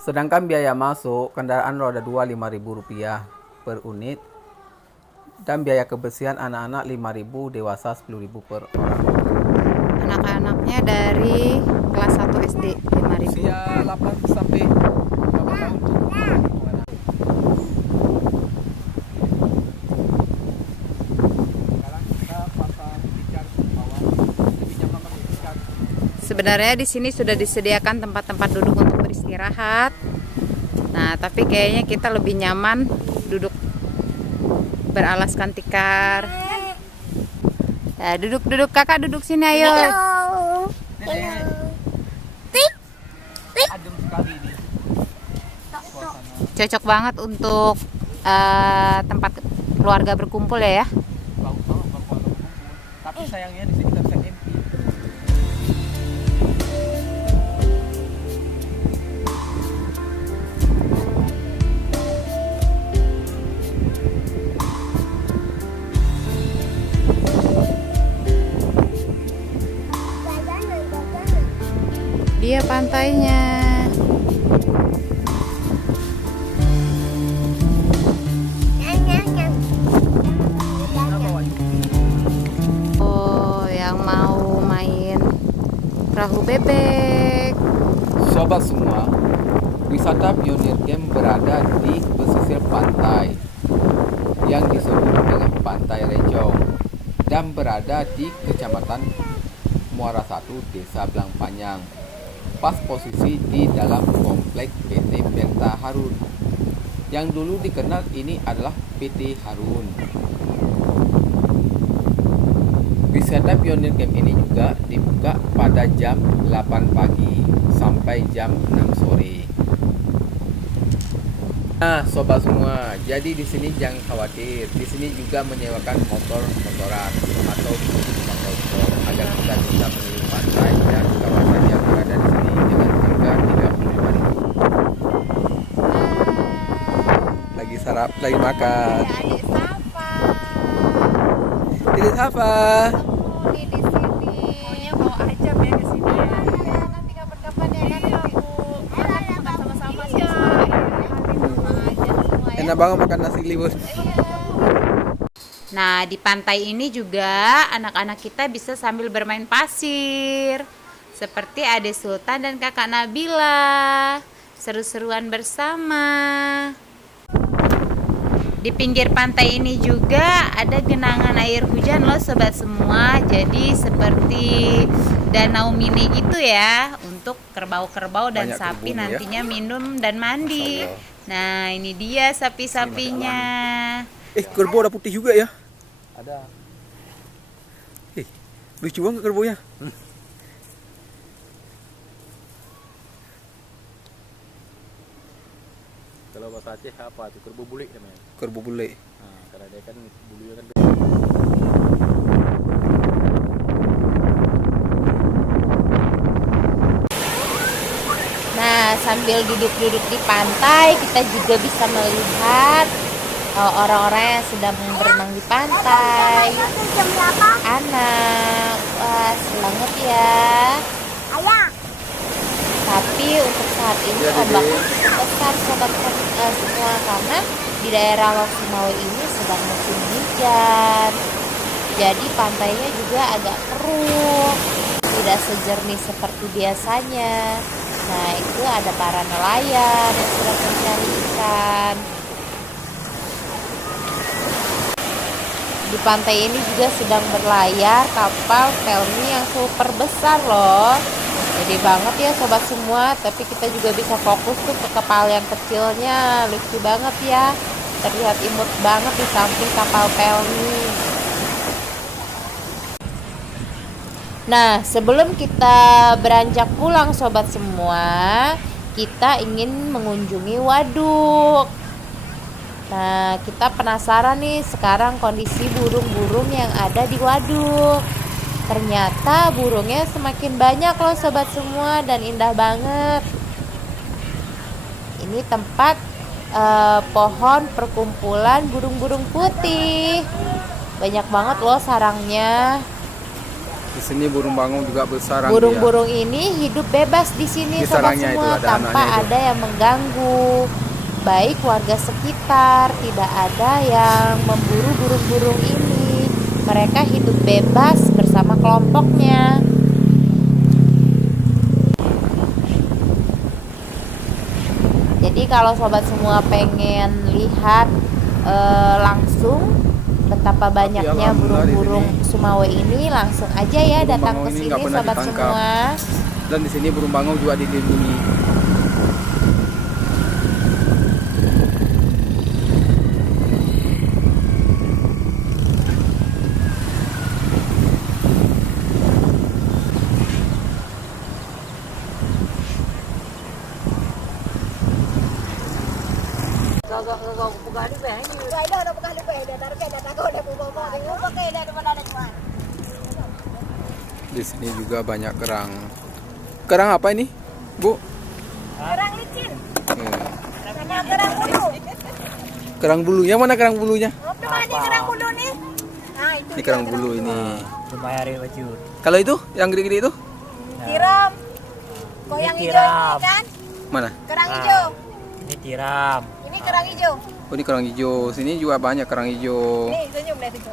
Sedangkan biaya masuk kendaraan roda 2 Rp5.000 per unit dan biaya kebersihan anak-anak Rp5.000, dewasa Rp10.000 per orang. Anak-anaknya dari kelas 1 SD 5.000. Usia 8 sampai berapa tahun tuh? Sekarang kita pasang tikar bawah, lebih nyaman pakai tikar. Sebenarnya di sini sudah disediakan tempat-tempat duduk untuk beristirahat. Nah, tapi kayaknya kita lebih nyaman duduk beralaskan tikar. Ya, duduk kakak, duduk sini ayo. Adem sekali ini. Cocok banget untuk tempat keluarga berkumpul ya. Bagus banget buat keluarga berkumpul. Tapi sayangnya di sini nggak bisa camping. Dia pantainya. Oh, yang mau main perahu bebek. Sobat semua, wisata Pionir Camp berada di pesisir pantai yang disebut dengan Pantai Rejong dan berada di Kecamatan Muara Satu, Desa Blangpanyang. Pas posisi di dalam komplek PT Penta Harun yang dulu dikenal ini adalah PT Harun. Wisata Pionir Camp ini juga dibuka pada jam 8 pagi sampai jam 6 sore. Nah, sobat semua, jadi di sini jangan khawatir. Di sini juga menyewakan motor-motoran atau motor agar kita bisa mengelilingi pantai dan kawasan yang berada di sini dengan harga Rp35.000. Lagi sarap, lagi makan. Ini apa? Di sini. Pokoknya bawa aja ya ke sini ya. Nanti kapan-kapan ya kan makan sama-sama sih. Enak banget makan nasi liwet. Nah, di pantai ini juga anak-anak kita bisa sambil bermain pasir. Seperti Ade Sultan dan Kakak Nabila. Seru-seruan bersama. Di pinggir pantai ini juga ada genangan air hujan loh sobat semua. Jadi seperti danau mini gitu ya, untuk kerbau-kerbau dan Banyak sapi kerbaunya ya. nantinya minum dan mandi. Masya Allah. Nah, ini dia sapi-sapinya. Kerbau ada putih juga ya? Ada. Lucu banget kerbaunya. Kalau bahasa Aceh apa tuh? Kerbau bule namanya. Kerbau bule. Nah, karena dia kan bulunya kan Nah, sambil duduk-duduk di pantai, kita juga bisa melihat orang-orang yang sedang berenang di pantai. Anak, wah, semangat ya. Tapi untuk saat ini ombaknya cukup besar sobat semua, karena di daerah Lok Sumawe ini sedang musim hujan. Jadi pantainya juga agak keruh, tidak sejernih seperti biasanya. Nah, itu ada para nelayan yang sedang mencari ikan. Di pantai ini juga sedang berlayar kapal Pelni yang super besar loh. Gede banget ya sobat semua, tapi kita juga bisa fokus tuh ke kapal yang kecilnya. Lucu banget ya, terlihat imut banget di samping kapal Pelni. Nah, sebelum kita beranjak pulang sobat semua, kita ingin mengunjungi waduk. Nah, kita penasaran nih sekarang kondisi burung-burung yang ada di waduk. Ternyata burungnya semakin banyak loh sobat semua dan indah banget. Ini tempat pohon perkumpulan burung-burung putih. Banyak banget loh sarangnya. Di sini burung bangau juga bersarang. Burung-burung ini hidup bebas di sini Di sobat sarangnya itu semua, ada tanpa anaknya itu. ada yang mengganggu. Baik warga sekitar, tidak ada yang memburu burung-burung ini. Mereka hidup bebas bersama kelompoknya. Jadi kalau sobat semua pengen lihat langsung betapa banyaknya alhamdulillah di burung-burung Sumawe ini, langsung aja ya Burung datang bangau ke ini sini nggak pernah sobat ditangkap. semua. Dan di sini burung bangau juga dilindungi. Di sini juga banyak kerang. Kerang apa ini, Bu? Kerang licin, Eh, sama kerang bulu. Kerang bulu. Yang mana kerang bulunya? Oh, mana nih kerang bulu nih? Nah, itu Ini kerang bulu ini. Lumayan baju. Kalau itu, yang gede-gede itu? tiram. Kok yang Ini hijau tiram. ini kan? Mana? Kerang hijau. Ini tiram. Ini kerang hijau. Oh, ini kerang hijau. Sini juga banyak kerang hijau. Nih, senyum lihat itu.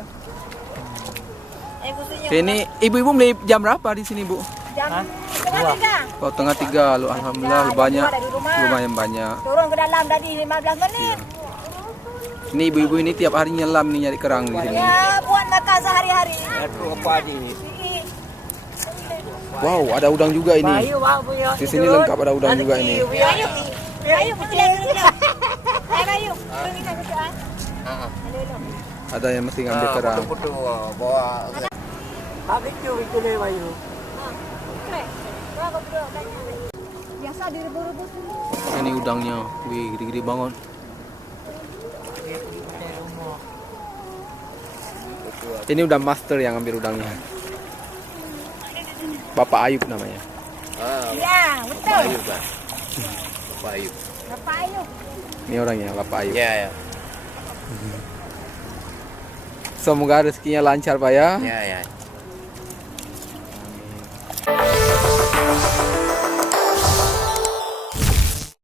Aku senyum. Ini ibu-ibu beli jam berapa di sini, Bu? Jam Hah? setengah Dua. tiga. Oh, tengah 3. Alhamdulillah Jam banyak. dua dari rumah. Lumayan banyak. Turun ke dalam tadi 15 menit. Ini ibu-ibu ini tiap hari nyelam nih nyari kerang di sini. Ya, buat makan sehari-hari. Itu apa di? Wow, ada udang juga ini. Bayu, Bayu. Di sini lengkap ada udang juga ini. Ayo, ayo, kecil dulu. Ayo, ayo. Turun kita gitu ah. Ada yang mesti ngambil kerang. Habis itu deh Bayu. Biasa direbus-rebus dulu. Ini udangnya. Wih, gede-gede banget. Ini udah master yang ambil udangnya. Bapak Ayub namanya. Iya, betul. Bapak Ayub. Bapak Ayub. Ini orangnya, Bapak Ayub. Ya, ya. Semoga rezekinya lancar, Pak ya. Ya, ya.